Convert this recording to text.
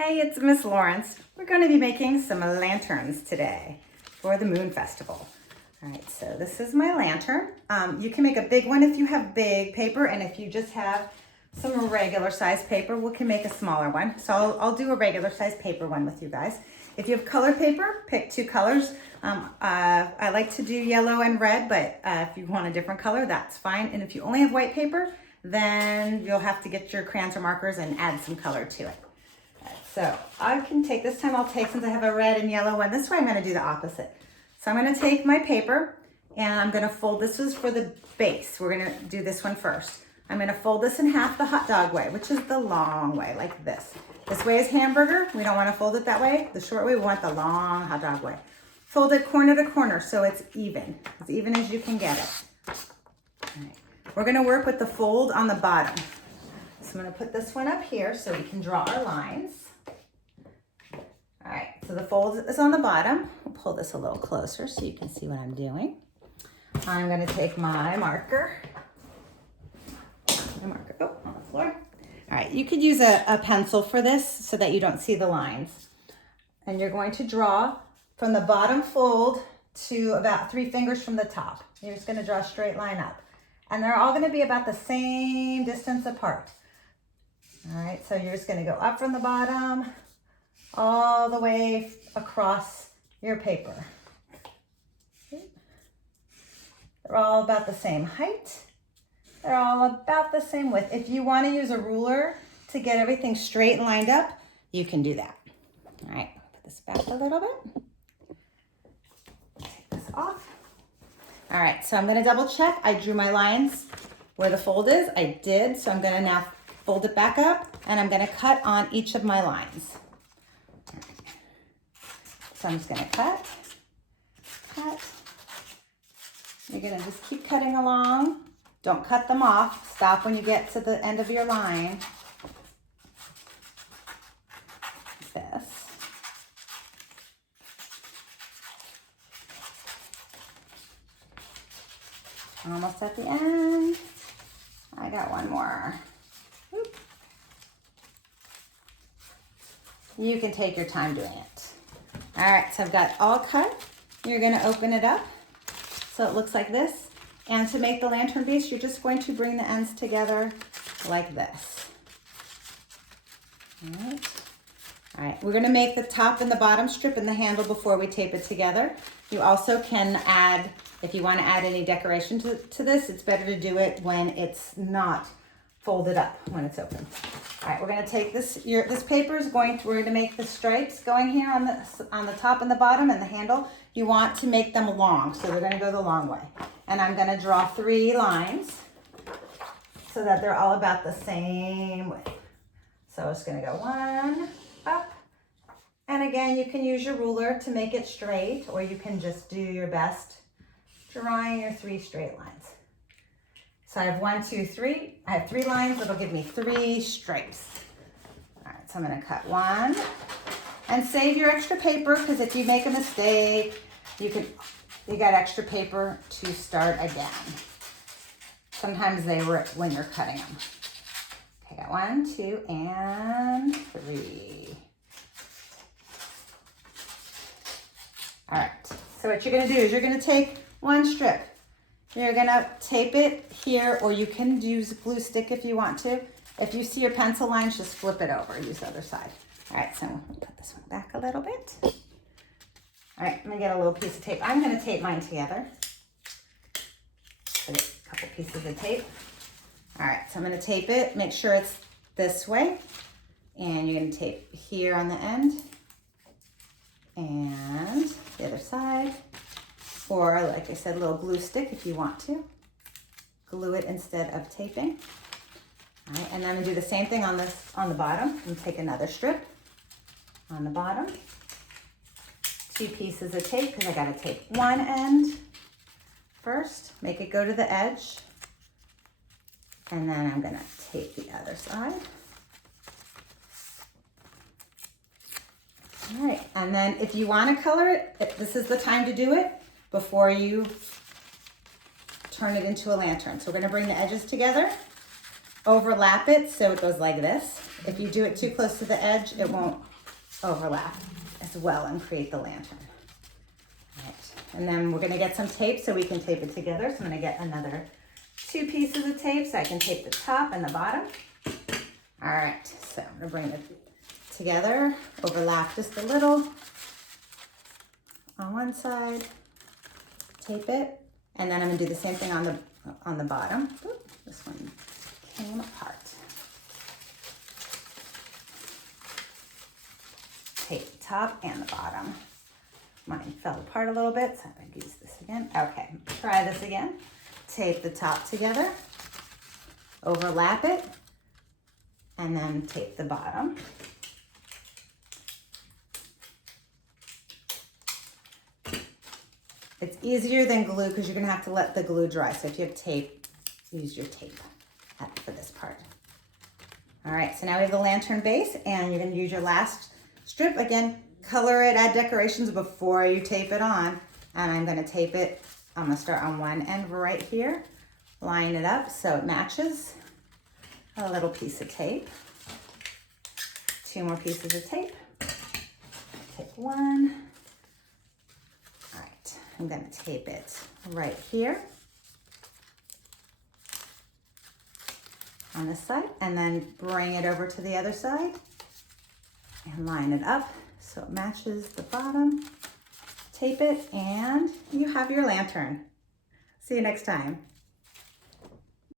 Hey, it's Miss Lawrence. We're going to be making some lanterns today for the Moon Festival. All right, so this is my lantern. You can make a big one if you have big paper, and if you just have some regular size paper, we can make a smaller one. So I'll do a regular size paper one with you guys. If you have color paper, pick two colors. I like to do yellow and red, but if you want a different color, that's fine. And if you only have white paper, then you'll have to get your crayons or markers and add some color to it. So I can take, this time I'll take, since I have a red and yellow one, this way I'm gonna do the opposite. So I'm gonna take my paper and I'm gonna fold, this is for the base. We're gonna do this one first. I'm gonna fold this in half the hot dog way, which is the long way, like this. This way is hamburger. We don't wanna fold it that way. The short way, we want the long hot dog way. Fold it corner to corner so it's even as you can get it. All right. We're gonna work with the fold on the bottom. So I'm gonna put this one up here so we can draw our lines. All right, so the fold is on the bottom. I'll pull this a little closer so you can see what I'm doing. I'm gonna take my marker. Oh, on the floor. All right, you could use a pencil for this so that you don't see the lines. And you're going to draw from the bottom fold to about 3 fingers from the top. You're just gonna draw a straight line up. And they're all gonna be about the same distance apart. All right, so you're just gonna go up from the bottom, all the way across your paper. They're all about the same height. They're all about the same width. If you want to use a ruler to get everything straight and lined up, you can do that. All right, put this back a little bit. Take this off. All right, so I'm going to double check. I drew my lines where the fold is. I did, so I'm going to now fold it back up and I'm going to cut on each of my lines. So I'm just gonna cut. You're gonna just keep cutting along. Don't cut them off. Stop when you get to the end of your line. This. Almost at the end. I got one more. Oop. You can take your time doing it. All right, so I've got all cut. You're gonna open it up so it looks like this. And to make the lantern base, you're just going to bring the ends together like this. All right, we're gonna make the top and the bottom strip and the handle before we tape it together. You also can add, if you wanna add any decoration to this, it's better to do it when it's not folded up, when it's open. All right, we're gonna take this, this paper is we're gonna make the stripes going here on the top and the bottom and the handle. You want to make them long, so they're gonna go the long way. And I'm gonna draw 3 lines so that they're all about the same width. So it's gonna go 1 up. And again, you can use your ruler to make it straight, or you can just do your best drawing your 3 straight lines. So I have 1, 2, 3. I have 3 lines that'll give me 3 stripes. All right, so I'm gonna cut 1 and save your extra paper, because if you make a mistake, you got extra paper to start again. Sometimes they rip when you're cutting them. Okay, got 1, 2, and 3. All right, so what you're gonna do is you're gonna take 1 strip. You're gonna tape it here, or you can use glue stick if you want to. If you see your pencil lines, just flip it over, use the other side. All right, so I'm gonna put this one back a little bit. All right, I'm gonna get a little piece of tape. I'm gonna tape mine together. Put a couple pieces of tape. All right, so I'm gonna tape it, make sure it's this way. And you're gonna tape here on the end and the other side. Or, like I said, a little glue stick if you want to. Glue it instead of taping. All right, and then I'm gonna do the same thing on the bottom. And take another strip on the bottom. 2 pieces of tape, because I gotta tape one end first. Make it go to the edge. And then I'm gonna tape the other side. All right, and then if you wanna color it, this is the time to do it before you turn it into a lantern. So we're gonna bring the edges together, overlap it so it goes like this. If you do it too close to the edge, it won't overlap as well and create the lantern. All right. And then we're gonna get some tape so we can tape it together. So I'm gonna get another 2 pieces of tape so I can tape the top and the bottom. All right, so I'm gonna bring it together, overlap just a little on one side, tape it, and then I'm gonna do the same thing on the bottom. Oop, this one came apart. Tape the top and the bottom. Mine fell apart a little bit, so I'm gonna use this again. Okay, try this again. Tape the top together, overlap it, and then tape the bottom. It's easier than glue because you're gonna have to let the glue dry. So if you have tape, use your tape for this part. All right, so now we have the lantern base and you're gonna use your last strip. Again, color it, add decorations before you tape it on. And I'm gonna tape it, I'm gonna start on one end right here, line it up so it matches. A little piece of tape. 2 more pieces of tape. Take one. All right, I'm gonna tape it right here on this side and then bring it over to the other side and line it up so it matches the bottom. Tape it and you have your lantern. See you next time.